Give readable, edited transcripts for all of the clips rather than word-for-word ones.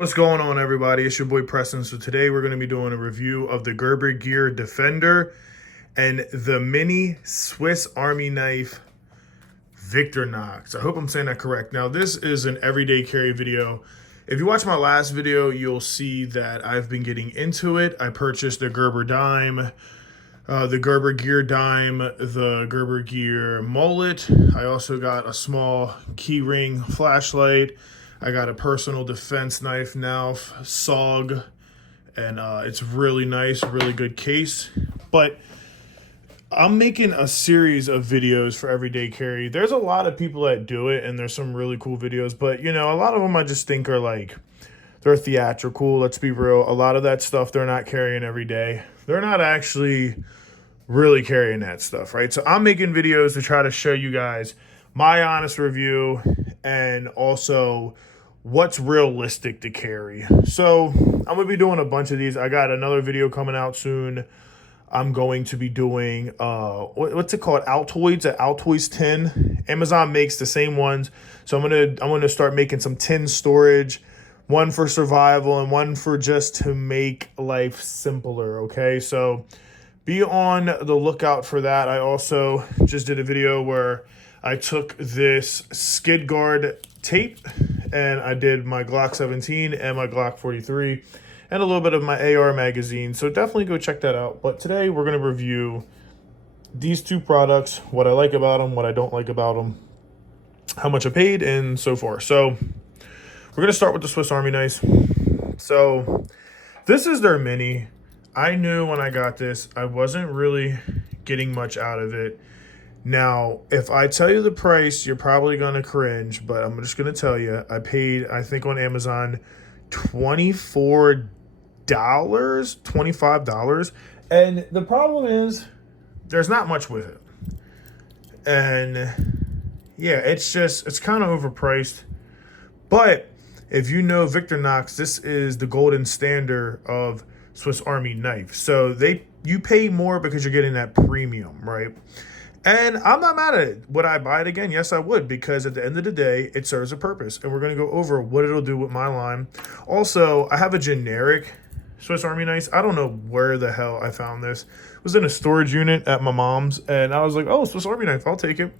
What's going on, everybody? It's your boy Preston. So today we're going to be doing a review of the Gerber Gear Defender and the mini Swiss Army knife Victorinox. I hope I'm saying that correct. Now, this is an everyday carry video. If you watch my last video, you'll see that I've been getting into it. I purchased the Gerber dime, the Gerber Gear dime, the Gerber Gear mullet. I also got a small keyring flashlight. I got a personal defense knife now, SOG, and it's really nice, really good case. But I'm making a series of videos for everyday carry. There's a lot of people that do it, and there's some really cool videos, but you know, a lot of them I just think are like, they're theatrical. Let's be real. A lot of that stuff they're not carrying every day. They're not actually really carrying that stuff, right? So I'm making videos to try to show you guys my honest review and also what's realistic to carry. So I'm gonna be doing a bunch of these. I got another video coming out soon. I'm going to be doing what's it called? Altoids at Altoids tin. Amazon makes the same ones. So I'm gonna start making some tin storage, one for survival and one for just to make life simpler. Okay, so be on the lookout for that. I also just did a video where I took this skid guard tape and I did my Glock 17 and my Glock 43 and a little bit of my AR magazine. So definitely go check that out. But today we're going to review these two products, what I like about them, what I don't like about them, how much I paid, and so forth. So we're going to start with the Swiss Army knife. So this is their mini. I knew when I got this, I wasn't really getting much out of it. Now, if I tell you the price, you're probably going to cringe, but I'm just going to tell you, I paid, I think on Amazon, $24, $25. And the problem is, there's not much with it. And yeah, it's kind of overpriced. But if you know Victorinox, this is the golden standard of Swiss Army knife. So you pay more because you're getting that premium, right? And I'm not mad at it. Would I buy it again? Yes, I would, because at the end of the day, it serves a purpose. And we're going to go over what it'll do with my line. Also, I have a generic Swiss Army knife. I don't know where the hell I found this. It was in a storage unit at my mom's, and I was like, oh, Swiss Army knife, I'll take it.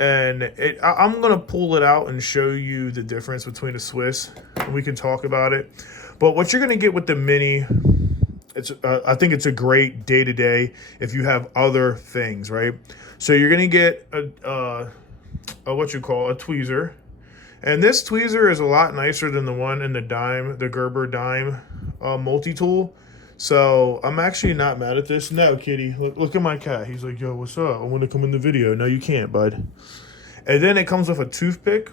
And I'm going to pull it out and show you the difference between the Swiss, and we can talk about it. But what you're going to get with the mini, I think it's a great day-to-day if you have other things, right? So you're going to get a tweezer. And this tweezer is a lot nicer than the one in the dime, the Gerber dime multi-tool. So I'm actually not mad at this. No, kitty, look at my cat. He's like, yo, what's up? I want to come in the video. No, you can't, bud. And then it comes with a toothpick.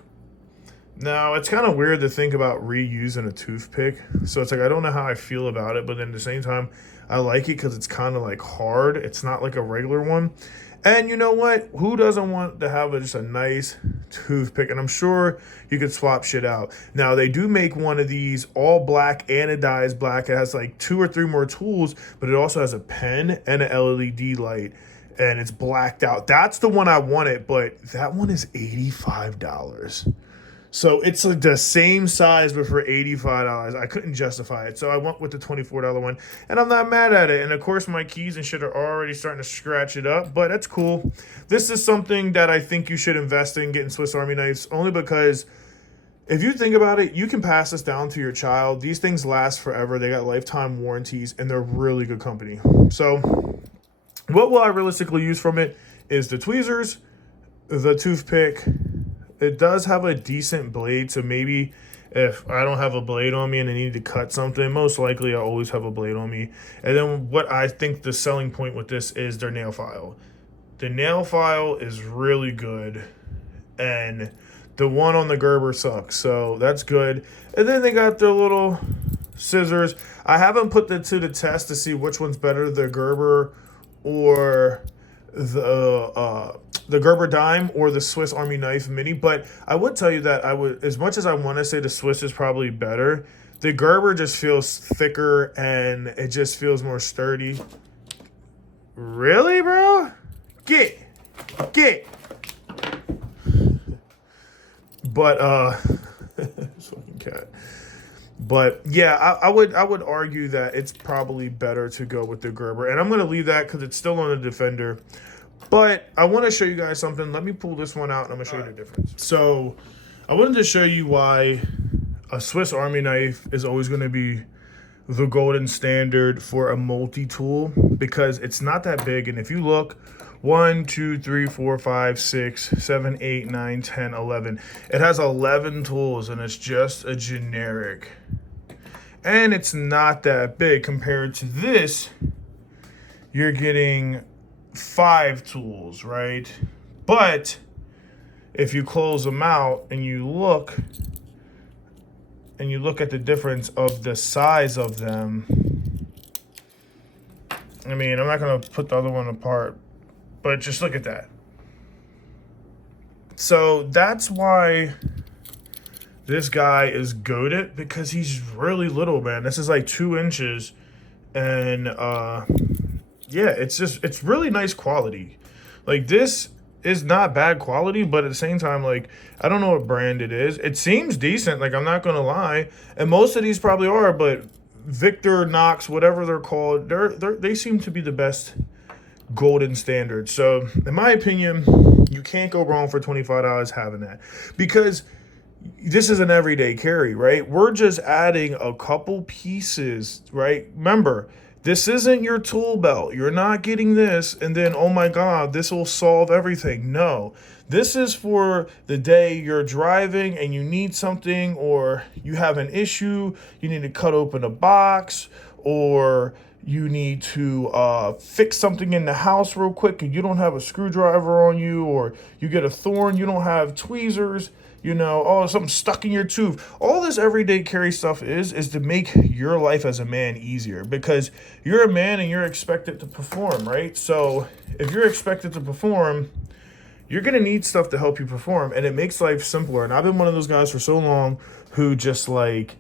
Now, it's kind of weird to think about reusing a toothpick. So it's like, I don't know how I feel about it, but then at the same time, I like it because it's kind of like hard. It's not like a regular one. And you know what? Who doesn't want to have just a nice toothpick? And I'm sure you could swap shit out. Now, they do make one of these all black, anodized black. It has like 2 or 3 more tools, but it also has a pen and an LED light. And it's blacked out. That's the one I wanted, but that one is $85. So it's like the same size, but for $85. I couldn't justify it. So I went with the $24 one, and I'm not mad at it. And of course, my keys and shit are already starting to scratch it up, but that's cool. This is something that I think you should invest in, getting Swiss Army knives, only because if you think about it, you can pass this down to your child. These things last forever. They got lifetime warranties, and they're really good company. So what will I realistically use from it is the tweezers, the toothpick. It does have a decent blade, so maybe if I don't have a blade on me and I need to cut something, most likely I always have a blade on me. And then what I think the selling point with this is their nail file. The nail file is really good, and the one on the Gerber sucks, so that's good. And then they got their little scissors. I haven't put it to the test to see which one's better, the Gerber or the Gerber dime or the Swiss Army knife mini. But I would tell you that as much as I want to say the Swiss is probably better, the Gerber just feels thicker and it just feels more sturdy. Really, bro? Get. But this fucking cat. But yeah, I would argue that it's probably better to go with the Gerber. And I'm going to leave that because it's still on the Defender. But I want to show you guys something. Let me pull this one out and I'm going to show you the difference. So I wanted to show you why a Swiss Army knife is always going to be the golden standard for a multi-tool, because it's not that big. And if you look, 1, 2, 3, 4, 5, 6, 7, 8, 9, 10, 11. It has 11 tools and it's just a generic. And it's not that big compared to this. You're getting 5 tools, right? But if you close them out and you look at the difference of the size of them, I mean, I'm not going to put the other one apart, but just look at that. So that's why this guy is goated, because he's really little, man. This is like 2 inches. And yeah, it's really nice quality. Like, this is not bad quality, but at the same time, like, I don't know what brand it is. It seems decent, like, I'm not gonna lie. And most of these probably are, but Victorinox, whatever they're called, they seem to be the best golden standard. So in my opinion, you can't go wrong for $25 having that, because this is an everyday carry, right? We're just adding a couple pieces, right? Remember, this isn't your tool belt. You're not getting this and then, oh my God, this will solve everything. No, this is for the day you're driving and you need something, or you have an issue, you need to cut open a box, or you need to fix something in the house real quick and you don't have a screwdriver on you, or you get a thorn, you don't have tweezers, you know, oh, something stuck in your tooth. All this everyday carry stuff is to make your life as a man easier, because you're a man and you're expected to perform, right? So if you're expected to perform, you're going to need stuff to help you perform, and it makes life simpler. And I've been one of those guys for so long who just, like,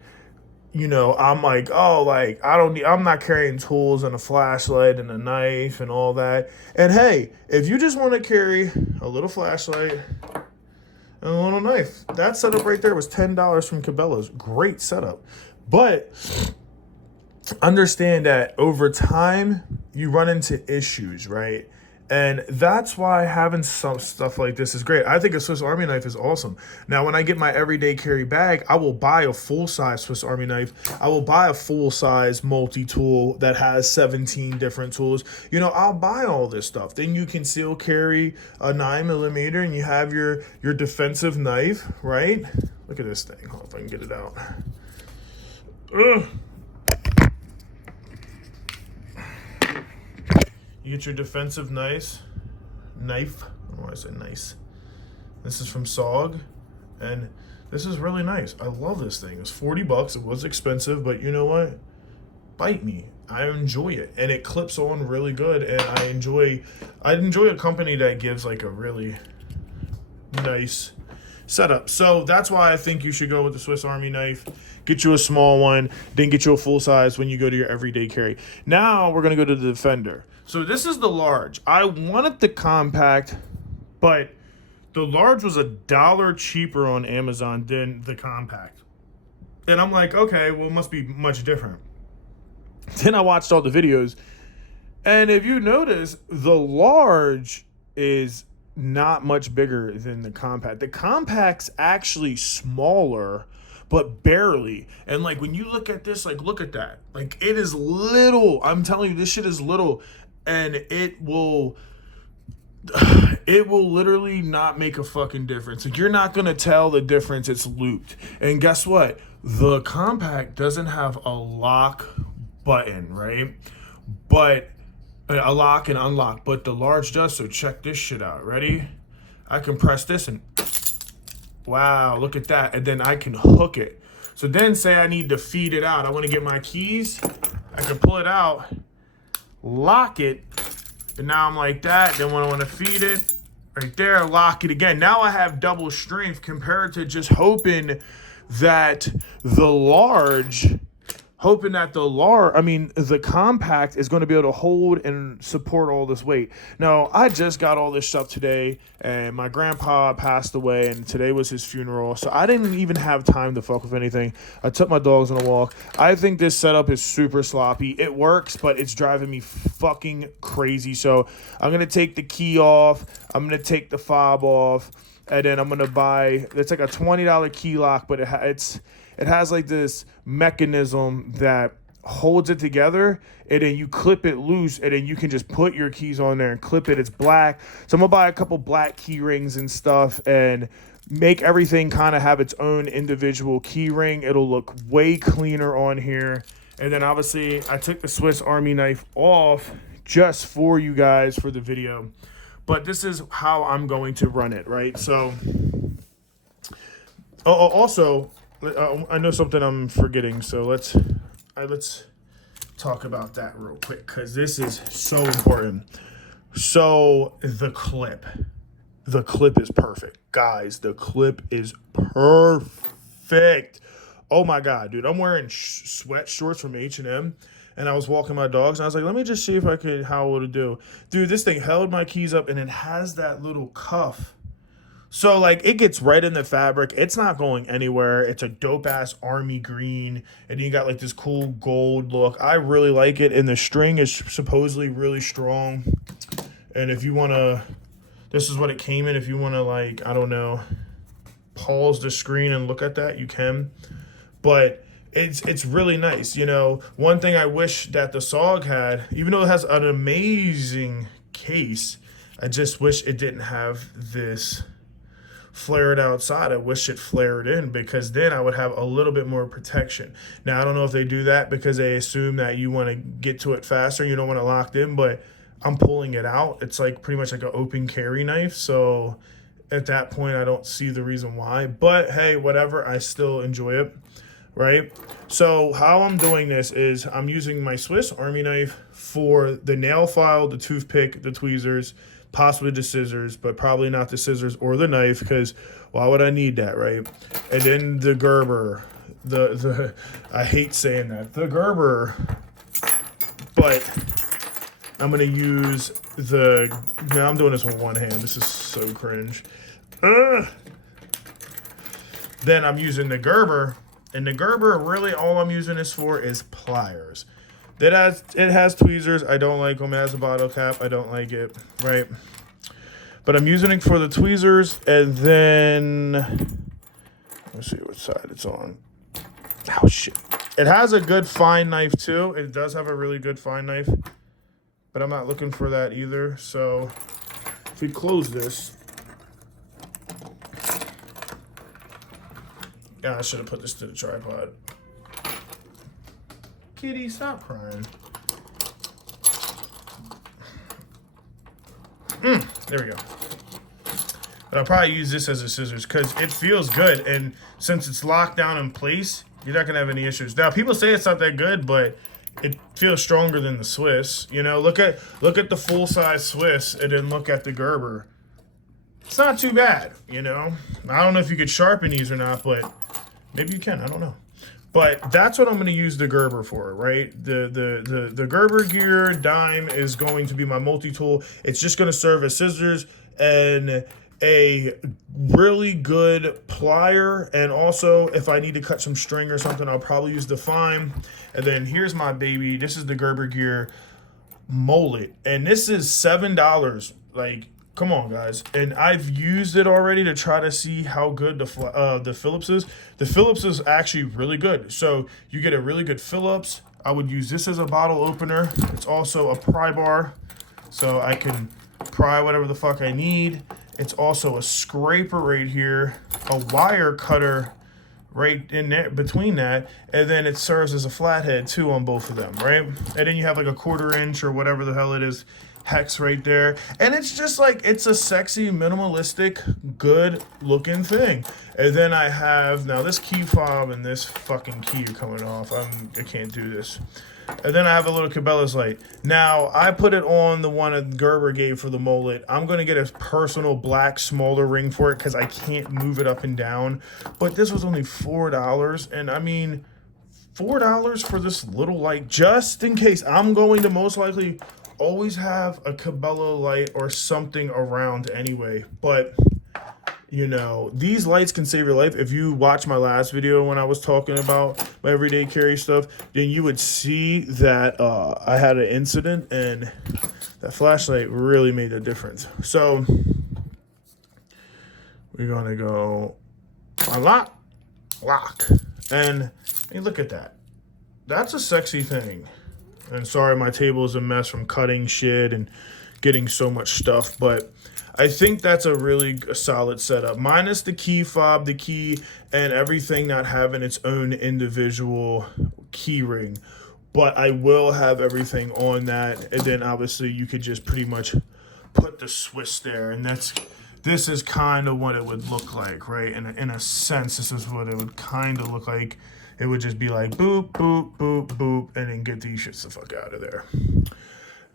you know, I'm like, oh, like, I'm not carrying tools and a flashlight and a knife and all that. And hey, if you just want to carry a little flashlight and a little knife, that setup right there was $10 from Cabela's. Great setup. But understand that over time, you run into issues, right? And that's why having some stuff like this is great. I think a Swiss Army knife is awesome. Now, when I get my everyday carry bag, I will buy a full-size Swiss Army knife. I will buy a full-size multi-tool that has 17 different tools. You know, I'll buy all this stuff. Then you can still carry a 9mm and you have your defensive knife, right? Look at this thing. Hold on if I can get it out. Ugh. You get your defensive knife. I don't know why I say nice. This is from SOG, and this is really nice. I love this thing. It's $40. It was expensive, but you know what? Bite me. I enjoy it, and it clips on really good. And I enjoy a company that gives like a really nice setup. So that's why I think you should go with the Swiss Army knife. Get you a small one, then get you a full size when you go to your everyday carry. Now we're gonna go to the Defender. So this is the large. I wanted the compact, but the large was $1 cheaper on Amazon than the compact. And I'm like, okay, well, it must be much different. Then I watched all the videos, and if you notice, the large is not much bigger than the compact. The compact's actually smaller, but barely. And like, when you look at this, like, look at that. Like, it is little. I'm telling you, this shit is little. And it will literally not make a fucking difference. Like, you're not going to tell the difference. It's looped. And guess what? The compact doesn't have a lock button, right? But a lock and unlock, but the large does. So check this shit out. Ready? I can press this and wow, look at that. And then I can hook it. So then say I need to feed it out. I want to get my keys. I can pull it out, lock it, and now I'm like that. Then when I want to feed it, right there, lock it again. Now I have double strength compared to just hoping that the large hoping that the compact is going to be able to hold and support all this weight. Now, I just got all this stuff today, and my grandpa passed away, and today was his funeral, so I didn't even have time to fuck with anything. I took my dogs on a walk. I think this setup is super sloppy. It works, but it's driving me fucking crazy, so I'm going to take the key off. I'm going to take the fob off, and then I'm going to buy, it's like a $20 key lock, but it has like this mechanism that holds it together, and then you clip it loose, and then you can just put your keys on there and clip it. It's black. So I'm gonna buy a couple black key rings and stuff and make everything kind of have its own individual key ring. It'll look way cleaner on here. And then obviously I took the Swiss Army knife off just for you guys for the video. But this is how I'm going to run it, right? So also, I know something I'm forgetting, so let's talk about that real quick, because this is so important. So the clip is perfect, guys. The clip is perfect. Oh my god, dude! I'm wearing sweat shorts from H&M, and I was walking my dogs, and I was like, let me just see if how it would do. Dude, this thing held my keys up, and it has that little cuff. So, like, it gets right in the fabric. It's not going anywhere. It's a dope-ass army green. And you got, like, this cool gold look. I really like it. And the string is supposedly really strong. And if you want to... This is what it came in. If you want to, like, I don't know, pause the screen and look at that, you can. But it's really nice. You know, one thing I wish that the SOG had, even though it has an amazing case, I just wish it didn't have this... flared outside. I wish it flared in, because then I would have a little bit more protection. Now, I don't know if they do that because they assume that you want to get to it faster. You don't want it locked in, but I'm pulling it out. It's like pretty much like an open carry knife. So at that point, I don't see the reason why. But hey, whatever. I still enjoy it, right? So how I'm doing this is I'm using my Swiss Army knife for the nail file, the toothpick, the tweezers, possibly the scissors, but probably not the scissors or the knife, because why would I need that, right? And then the Gerber, the I hate saying that, the Gerber, but I'm gonna use now I'm doing this with one hand. This is so cringe. Then I'm using the Gerber, and the Gerber, really all I'm using this for is pliers. It has tweezers. I don't like them. It has a bottle cap. I don't like it, right? But I'm using it for the tweezers, and then let's see which side it's on. Oh shit! It has a good fine knife too. It does have a really good fine knife, but I'm not looking for that either. So if we close this, yeah, I should have put this to the tripod. Kitty, stop crying. There we go. But I'll probably use this as a scissors because it feels good. And since it's locked down in place, you're not going to have any issues. Now, people say it's not that good, but it feels stronger than the Swiss. You know, look at the full-size Swiss and then look at the Gerber. It's not too bad, you know. I don't know if you could sharpen these or not, but maybe you can. I don't know. But that's what I'm going to use the Gerber for, right? The Gerber gear dime is going to be my multi-tool. It's just going to serve as scissors and a really good plier. And also, if I need to cut some string or something, I'll probably use the fine. And then here's my baby. This is the Gerber gear mullet. And this is $7. Like, come on, guys. And I've used it already to try to see how good the Phillips is. The Phillips is actually really good. So you get a really good Phillips. I would use this as a bottle opener. It's also a pry bar, so I can pry whatever the fuck I need. It's also a scraper right here, a wire cutter right in there between that, and then it serves as a flathead too on both of them, right? And then you have like a 1/4 inch or whatever the hell it is hex right there, and it's just like, it's a sexy, minimalistic, good looking thing. And then I have now this key fob, and this fucking key are coming off. I can't do this. And then I have a little Cabela's light. Now I put it on the one that Gerber gave for the mullet. I'm gonna get a personal black smaller ring for it because I can't move it up and down. But this was only $4, and I mean, $4 for this little light, just in case. I'm going to most likely always have a Cabela light or something around anyway. But, you know, these lights can save your life. If you watch my last video when I was talking about my everyday carry stuff, then you would see that I had an incident and that flashlight really made a difference. So we're going to go unlock, lock. And hey, look at that. That's a sexy thing. And sorry, my table is a mess from cutting shit and getting so much stuff, but I think that's a really solid setup. Minus the key fob, the key, and everything not having its own individual key ring. But I will have everything on that, and then obviously you could just pretty much put the Swiss there, and this is kind of what it would look like, right? In a sense, this is what it would kind of look like. It would just be like boop, boop, boop, boop, and then get these shits the fuck out of there.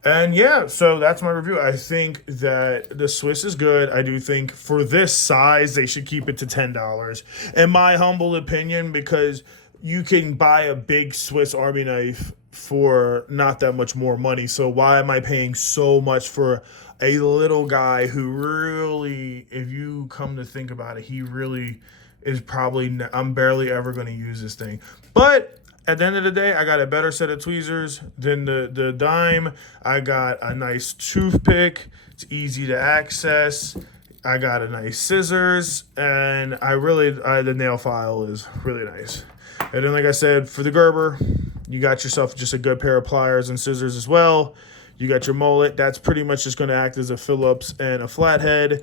And yeah, so that's my review. I think that the Swiss is good. I do think for this size, they should keep it to $10. In my humble opinion, because you can buy a big Swiss Army knife for not that much more money. So why am I paying so much for a little guy who really, if you come to think about it, he really is probably, I'm barely ever going to use this thing. But at the end of the day, I got a better set of tweezers than the dime. I got a nice toothpick. It's easy to access. I got a nice scissors, and the nail file is really nice. And then, like I said, for the Gerber, you got yourself just a good pair of pliers and scissors as well. You got your mullet. That's pretty much just going to act as a Phillips and a flathead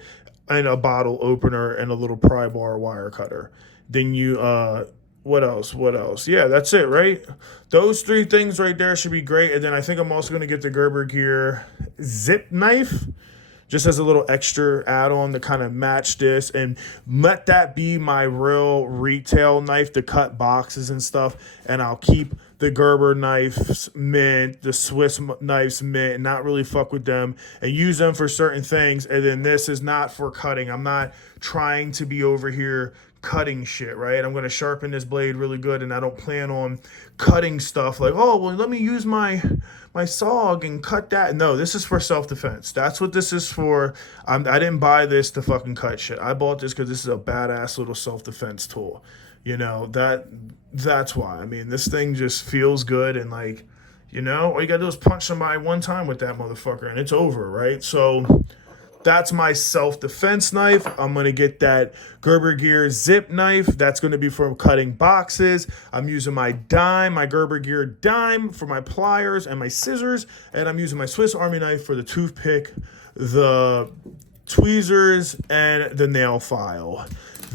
and a bottle opener and a little pry bar wire cutter. Then you, what else? Yeah, that's it, right? Those three things right there should be great. And then I think I'm also going to get the Gerber Gear zip knife, just as a little extra add-on to kind of match this and let that be my real retail knife to cut boxes and stuff. And I'll keep the Gerber knives mint, the Swiss knives mint, and not really fuck with them and use them for certain things. And then this is not for cutting. I'm not trying to be over here cutting shit, right? I'm going to sharpen this blade really good, and I don't plan on cutting stuff like, oh, well, let me use my SOG and cut that. No, this is for self-defense. That's what this is for. I didn't buy this to fucking cut shit. I bought this because this is a badass little self-defense tool. You know, that's why. I mean, this thing just feels good, and like, you know, all you gotta do is punch somebody one time with that motherfucker and it's over, right? So that's my self-defense knife. I'm going to get that Gerber Gear zip knife. That's going to be for cutting boxes. I'm using my dime, my Gerber Gear dime for my pliers and my scissors. And I'm using my Swiss Army knife for the toothpick, the tweezers, and the nail file.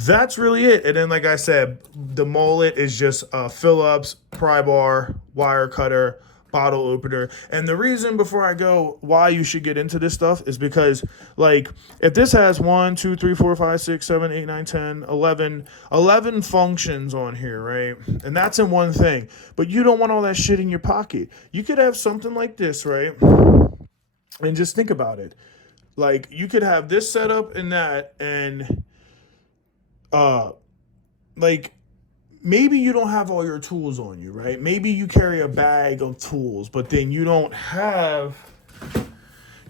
That's really it. And then, like I said, the mullet is just a Phillips, pry bar, wire cutter, bottle opener. And the reason, before I go, why you should get into this stuff is because, like, if this has 1, 2, 3, 4, 5, 6, 7, 8, 9, 10, 11 functions on here, right? And that's in one thing. But you don't want all that shit in your pocket. You could have something like this, right? And just think about it. Like, you could have this set up and that, and like, maybe you don't have all your tools on you, right? Maybe you carry a bag of tools, but then you don't have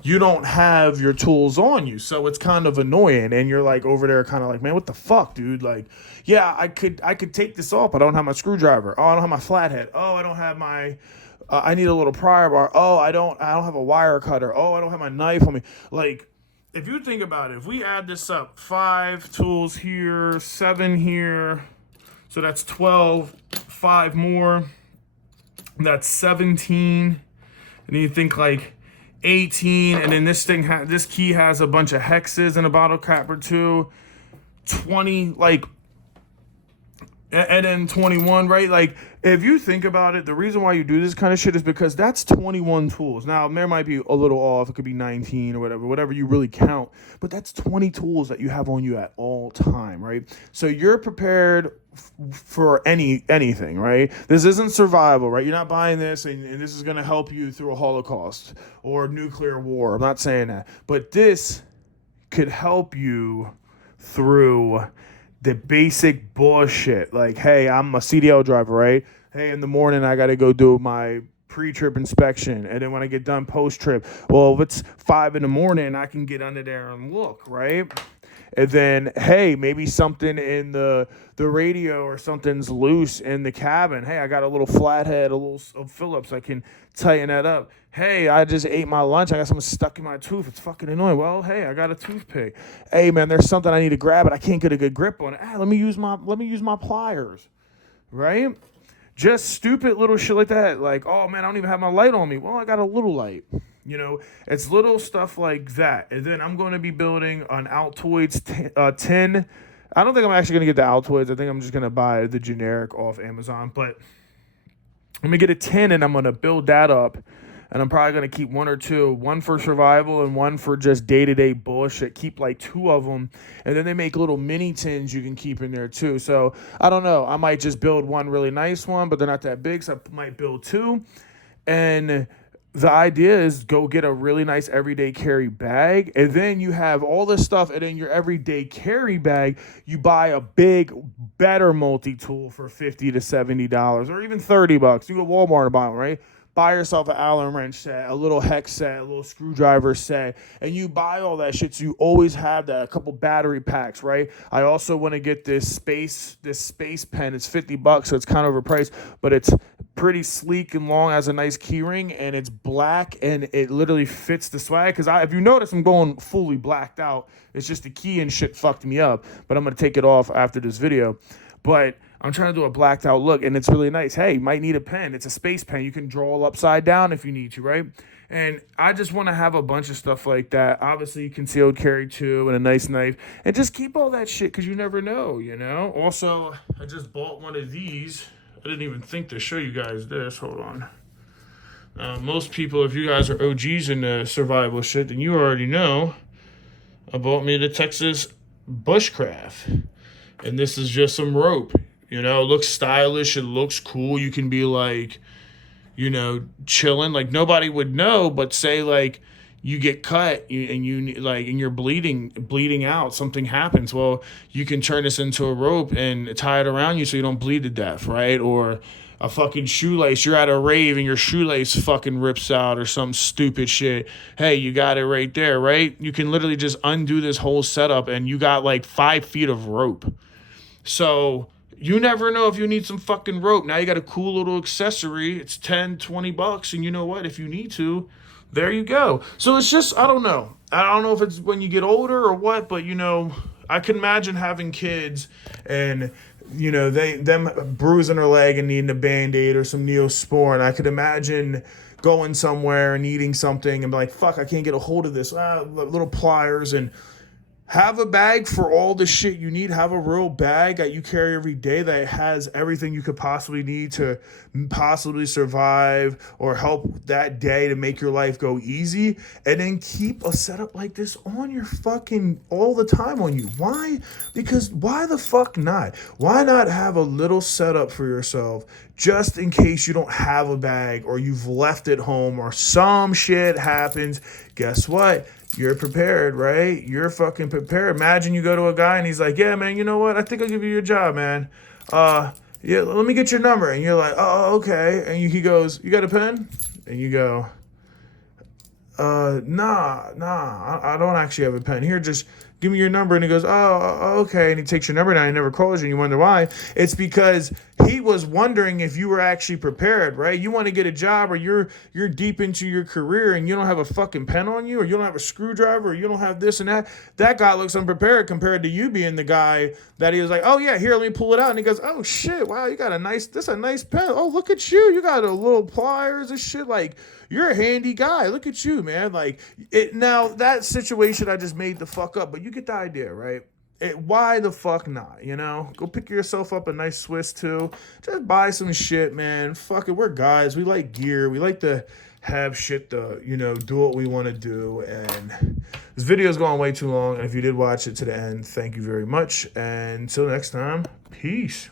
your tools on you. So it's kind of annoying. And you're like over there kind of like, man, what the fuck, dude? Like, yeah, I could take this off, but I don't have my screwdriver. Oh, I don't have my flathead. Oh, I don't have my, I need a little pry bar. Oh, I don't have a wire cutter. Oh, I don't have my knife on me. Like, if you think about it, if we add this up, 5 tools here, 7 here, so that's 12, 5 more, that's 17, and then you think like 18, and then this thing, this key has a bunch of hexes and a bottle cap or two, 20, like, and then 21, right? Like, if you think about it, the reason why you do this kind of shit is because that's 21 tools. Now, there might be a little off. It could be 19 or whatever you really count. But that's 20 tools that you have on you at all time, right? So you're prepared for anything, right? This isn't survival, right? You're not buying this and this is going to help you through a Holocaust or nuclear war. I'm not saying that. But this could help you through the basic bullshit. Like, hey, I'm a CDL driver, right? Hey, in the morning I got to go do my pre-trip inspection, and then when I get done post-trip, well, if it's 5 in the morning, I can get under there and look, right? And then, hey, maybe something in the radio or something's loose in the cabin. Hey, I got a little flathead, a little Phillips. I can tighten that up. Hey, I just ate my lunch. I got something stuck in my tooth. It's fucking annoying. Well, hey, I got a toothpick. Hey, man, there's something I need to grab, but I can't get a good grip on it. Ah, let me use my pliers, right? Just stupid little shit like that. Like, oh man, I don't even have my light on me. Well, I got a little light. It's little stuff like that. And then I'm going to be building an Altoids 10. I don't think I'm actually going to get the Altoids. I think I'm just going to buy the generic off Amazon. But I'm going to get a 10 and I'm going to build that up. And I'm probably going to keep one or two, one for survival and one for just day-to-day bullshit. Keep like 2 of them. And then they make little mini tins you can keep in there too. So I don't know. I might just build one really nice one, but they're not that big. So I might build 2. And the idea is go get a really nice everyday carry bag. And then you have all this stuff. And in your everyday carry bag, you buy a big, better multi-tool for $50 to $70 or even $30. You go to Walmart and buy one, right? Buy yourself an Allen wrench set, a little hex set, a little screwdriver set, and you buy all that shit so you always have that. A couple battery packs, right? I also want to get this space pen. It's $50, so it's kind of overpriced, but it's pretty sleek and long, has a nice key ring, and it's black, and it literally fits the swag. Because if you notice, I'm going fully blacked out. It's just the key and shit fucked me up, but I'm going to take it off after this video. But I'm trying to do a blacked out look, and it's really nice. Hey, you might need a pen. It's a space pen. You can draw upside down if you need to, right? And I just want to have a bunch of stuff like that. Obviously, concealed carry too, and a nice knife. And just keep all that shit because you never know, Also, I just bought one of these. I didn't even think to show you guys this. Hold on. Most people, if you guys are OGs in the survival shit, then you already know. I bought me the Texas Bushcraft. And this is just some rope. It looks stylish. It looks cool. You can be like, chilling. Like nobody would know, but say like you get cut and you're bleeding out. Something happens. Well, you can turn this into a rope and tie it around you so you don't bleed to death, right? Or a fucking shoelace. You're at a rave and your shoelace fucking rips out or some stupid shit. Hey, you got it right there, right? You can literally just undo this whole setup and you got like 5 feet of rope. So you never know if you need some fucking rope. Now you got a cool little accessory. It's $10-$20. And you know what? If you need to, there you go. So it's just, I don't know. I don't know if it's when you get older or what, but I can imagine having kids and them bruising their leg and needing a Band-Aid or some Neosporin. I could imagine going somewhere and needing something and be like, fuck, I can't get a hold of this. Little pliers. And have a bag for all the shit you need. Have a real bag that you carry every day that has everything you could possibly need to possibly survive or help that day to make your life go easy. And then keep a setup like this on your fucking all the time on you. Why? Because why the fuck not? Why not have a little setup for yourself just in case you don't have a bag or you've left it home or some shit happens? Guess what? You're prepared, right? You're fucking prepared. Imagine you go to a guy and he's like, yeah, man, you know what? I think I'll give you your job, man. Yeah, let me get your number. And you're like, oh, okay. And he goes, you got a pen? And you go, nah, I don't actually have a pen. Here, just give me your number. And he goes, oh, okay. And he takes your number down. He never calls you. And you wonder why. It's because he was wondering if you were actually prepared, right? You want to get a job or you're deep into your career and you don't have a fucking pen on you or you don't have a screwdriver or you don't have this and that. That guy looks unprepared compared to you being the guy that he was like, oh, yeah, here, let me pull it out. And he goes, oh, shit, wow, you got a nice pen. Oh, look at you. You got a little pliers and shit. Like, you're a handy guy. Look at you, man. Like, now, that situation I just made the fuck up, but you get the idea, right? Why the fuck not, Go pick yourself up a nice Swiss, too. Just buy some shit, man. Fuck it, we're guys. We like gear. We like to have shit to, do what we want to do. And this video's going way too long. And if you did watch it to the end, thank you very much. And until next time, peace.